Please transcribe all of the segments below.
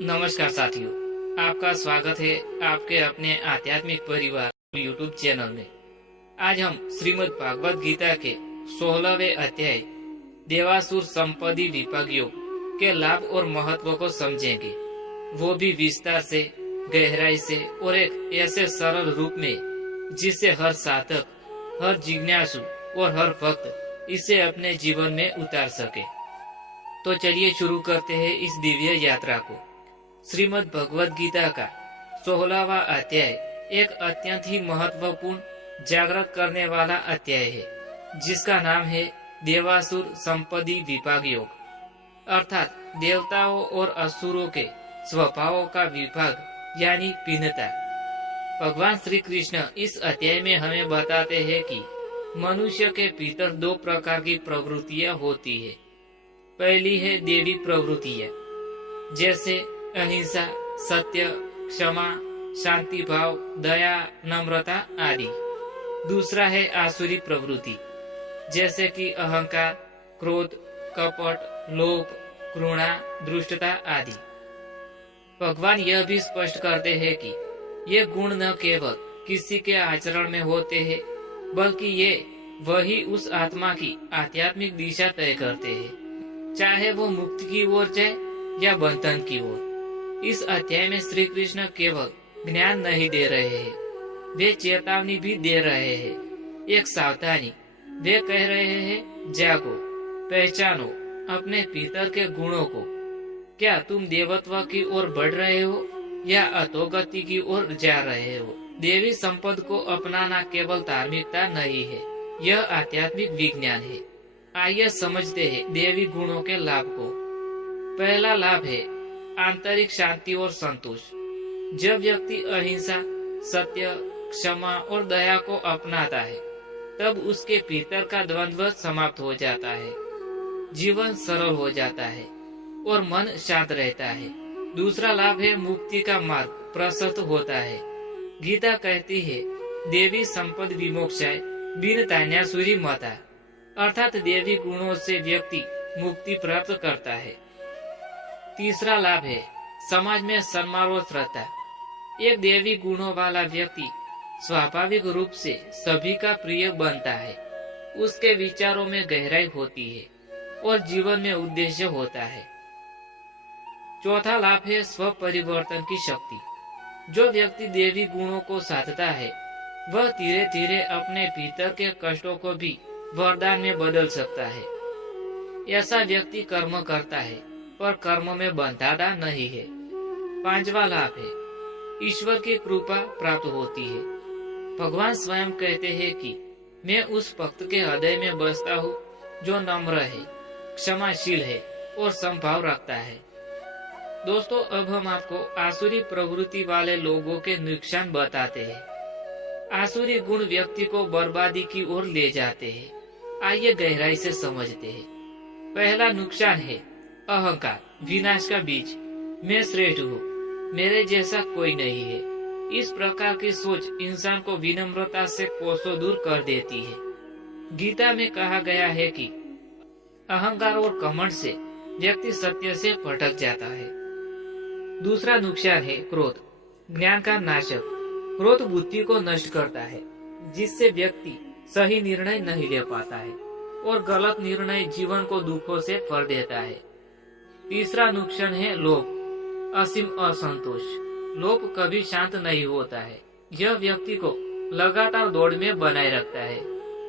नमस्कार साथियों, आपका स्वागत है आपके अपने आध्यात्मिक परिवार यूट्यूब चैनल में। आज हम श्रीमद् भागवत गीता के 16वें अध्याय देवासुर संपत्ति विभाग योग के लाभ और महत्व को समझेंगे, वो भी विस्तार से, गहराई से और एक ऐसे सरल रूप में जिससे हर साधक, हर जिज्ञासु और हर भक्त इसे अपने जीवन में उतार सके। तो चलिए शुरू करते हैं इस दिव्य यात्रा को। श्रीमद् भगवद गीता का 16वां अध्याय एक अत्यंत ही महत्वपूर्ण जागृत करने वाला अध्याय है, जिसका नाम है देवासुर संपत्ति विभाग योग, अर्थात देवताओं और असुरों के स्वभावों का विभाग यानी भिन्नता। भगवान श्री कृष्ण इस अध्याय में हमें बताते हैं कि मनुष्य के भीतर दो प्रकार की प्रवृत्तियां होती है। पहली है देवी प्रवृत्तियां, जैसे अहिंसा, सत्य, क्षमा, शांति भाव, दया, नम्रता आदि। दूसरा है आसुरी प्रवृत्ति, जैसे कि अहंकार, क्रोध, कपट, लोभ, घृणा, दुष्टता आदि। भगवान यह भी स्पष्ट करते हैं कि ये गुण न केवल किसी के आचरण में होते हैं, बल्कि ये वही उस आत्मा की आध्यात्मिक दिशा तय करते हैं, चाहे वो मुक्ति की ओर जाए या बंधन की ओर। इस अध्याय में श्री कृष्ण केवल ज्ञान नहीं दे रहे हैं, वे चेतावनी भी दे रहे हैं, एक सावधानी। वे कह रहे हैं, जागो, पहचानो अपने भीतर के गुणों को। क्या तुम देवत्व की ओर बढ़ रहे हो या अधोगति की ओर जा रहे हो? देवी संपद को अपनाना केवल धार्मिकता नहीं है, यह आध्यात्मिक विज्ञान है। आइए समझते हैं देवी गुणों के लाभ को। पहला लाभ है आंतरिक शांति और संतोष। जब व्यक्ति अहिंसा, सत्य, क्षमा और दया को अपनाता है, तब उसके भीतर का द्वंद्व समाप्त हो जाता है, जीवन सरल हो जाता है और मन शांत रहता है। दूसरा लाभ है मुक्ति का मार्ग प्रशस्त होता है। गीता कहती है, देवी संपद विमोक्षाय बिन तान्यासुरी मता, अर्थात देवी गुणों से व्यक्ति मुक्ति प्राप्त करता है। तीसरा लाभ है समाज में सम्मान और श्रद्धा। एक देवी गुणों वाला व्यक्ति स्वाभाविक रूप से सभी का प्रिय बनता है, उसके विचारों में गहराई होती है और जीवन में उद्देश्य होता है। चौथा लाभ है स्व परिवर्तन की शक्ति। जो व्यक्ति देवी गुणों को साधता है, वह धीरे धीरे अपने भीतर के कष्टों को भी वरदान में बदल सकता है। ऐसा व्यक्ति कर्म करता है पर कर्म में बंधाता नहीं है। पांचवा लाभ है ईश्वर की कृपा प्राप्त होती है। भगवान स्वयं कहते हैं कि मैं उस भक्त के हृदय में बसता हूँ जो नम्र है, क्षमाशील है और समभाव रखता है। दोस्तों, अब हम आपको आसुरी प्रवृत्ति वाले लोगों के नुकसान बताते हैं। आसुरी गुण व्यक्ति को बर्बादी की ओर ले जाते हैं। आइए गहराई से समझते हैं। पहला नुकसान है अहंकार, विनाश का बीज। मैं श्रेष्ठ हूँ, मेरे जैसा कोई नहीं है। इस प्रकार की सोच इंसान को विनम्रता से कोसों दूर कर देती है। गीता में कहा गया है कि अहंकार और घमंड से व्यक्ति सत्य से भटक जाता है। दूसरा नुकसान है क्रोध, ज्ञान का नाशक। क्रोध बुद्धि को नष्ट करता है, जिससे व्यक्ति सही निर्णय नहीं ले पाता है और गलत निर्णय जीवन को दुखों से भर देता है। तीसरा नुकसान है लोभ, असीम असंतोष। लोभ कभी शांत नहीं होता है, यह व्यक्ति को लगातार दौड़ में बनाए रखता है,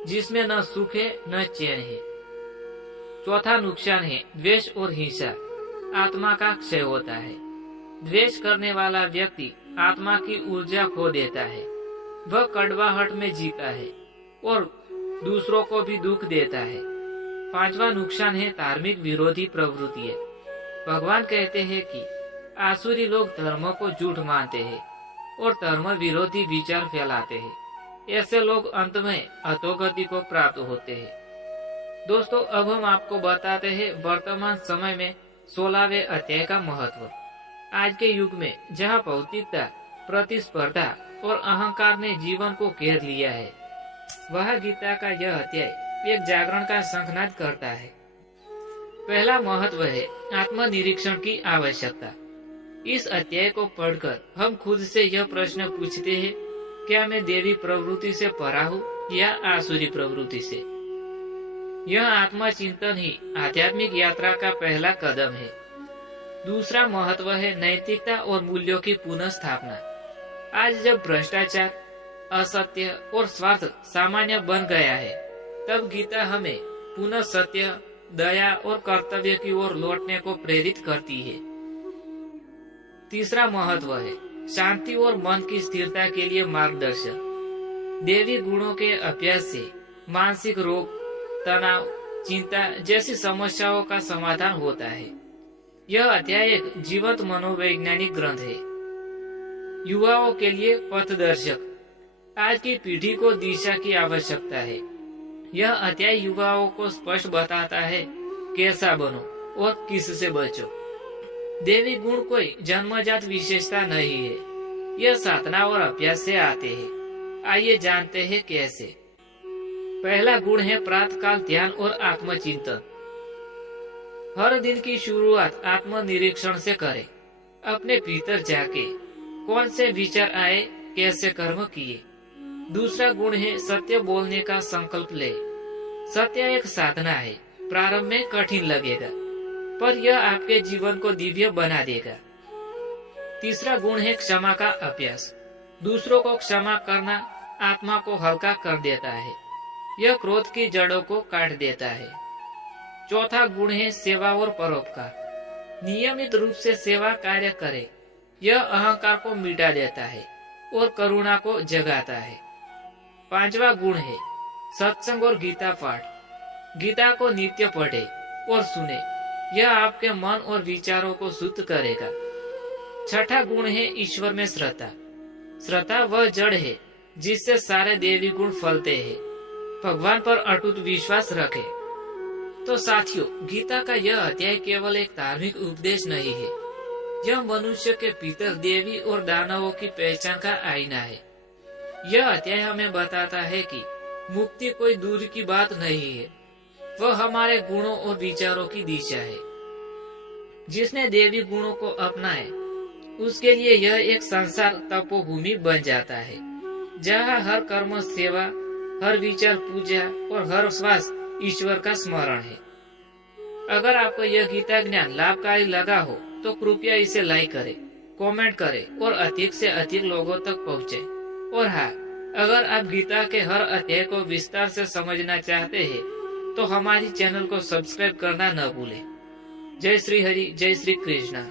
जिसमें न सुख है न चैन है। चौथा नुकसान है द्वेष और हिंसा, आत्मा का क्षय होता है। द्वेष करने वाला व्यक्ति आत्मा की ऊर्जा खो देता है, वह कड़वाहट में जीता है और दूसरों को भी दुख देता है। पांचवा नुकसान है धार्मिक विरोधी प्रवृत्तियां। भगवान कहते हैं कि आसुरी लोग धर्म को झूठ मानते हैं और धर्म विरोधी विचार फैलाते हैं। ऐसे लोग अंत में अधोगति को प्राप्त होते हैं। दोस्तों, अब हम आपको बताते हैं वर्तमान समय में 16वें अध्याय का महत्व। आज के युग में जहाँ भौतिकता, प्रतिस्पर्धा और अहंकार ने जीवन को घेर लिया है, वह गीता का यह अध्याय एक जागरण का शंखनाद करता है। पहला महत्व है आत्मनिरीक्षण की आवश्यकता। इस अध्याय को पढ़कर हम खुद से यह प्रश्न पूछते हैं, क्या मैं देवी प्रवृत्ति से परा हूँ या आसुरी प्रवृत्ति से? यह आत्मचिंतन ही आध्यात्मिक यात्रा का पहला कदम है। दूसरा महत्व है नैतिकता और मूल्यों की पुनः स्थापना। आज जब भ्रष्टाचार, असत्य और स्वार्थ सामान्य बन गया है, तब गीता हमें पुनः सत्य, दया और कर्तव्य की ओर लौटने को प्रेरित करती है। तीसरा महत्व है शांति और मन की स्थिरता के लिए मार्गदर्शन। देवी गुणों के अभ्यास से मानसिक रोग, तनाव, चिंता जैसी समस्याओं का समाधान होता है। यह अध्याय एक जीवंत मनोवैज्ञानिक ग्रंथ है, युवाओं के लिए पथदर्शक। आज की पीढ़ी को दिशा की आवश्यकता है। यह अध्याय युवाओं को स्पष्ट बताता है कैसा बनो और किससे बचो। देवी गुण कोई जन्मजात विशेषता नहीं है, यह साधना और अभ्यास से आते हैं। आइए जानते हैं कैसे। पहला गुण है प्रातःकाल ध्यान और आत्मचिंतन। हर दिन की शुरुआत आत्मनिरीक्षण से करें। अपने भीतर जाके कौन से विचार आए, कैसे कर्म किए। दूसरा गुण है सत्य बोलने का संकल्प ले। सत्य एक साधना है, प्रारंभ में कठिन लगेगा, पर यह आपके जीवन को दिव्य बना देगा। तीसरा गुण है क्षमा का अभ्यास। दूसरों को क्षमा करना आत्मा को हल्का कर देता है। यह क्रोध की जड़ों को काट देता है। चौथा गुण है सेवा और परोपकार। नियमित रूप से सेवा कार्य करें। यह अहंकार को मिटा देता है और करुणा को जगाता है। पांचवा गुण है सत्संग और गीता पाठ। गीता को नित्य पढ़े और सुने। यह आपके मन और विचारों को शुद्ध करेगा। छठा गुण है ईश्वर में श्रद्धा। श्रद्धा वह जड़ है जिससे सारे देवी गुण फलते हैं। भगवान पर अटूट विश्वास रखें। तो साथियों, गीता का यह अध्याय केवल एक धार्मिक उपदेश नहीं है, यह मनुष्य के भीतर देवी और दानवों की पहचान का आईना है। यह अध्याय हमें बताता है कि मुक्ति कोई दूर की बात नहीं है, वह हमारे गुणों और विचारों की दिशा है। जिसने देवी गुणों को अपनाए, उसके लिए यह एक संसार तपोभूमि बन जाता है, जहाँ हर कर्म सेवा, हर विचार पूजा और हर श्वास ईश्वर का स्मरण है। अगर आपको यह गीता ज्ञान लाभकारी लगा हो तो कृपया इसे लाइक करें, कमेंट करें और अधिक से अधिक लोगों तक पहुँचे। और हाँ, अगर आप गीता के हर अध्याय को विस्तार से समझना चाहते हैं तो हमारी चैनल को सब्सक्राइब करना न भूलें। जय श्री हरि, जय श्री कृष्णा।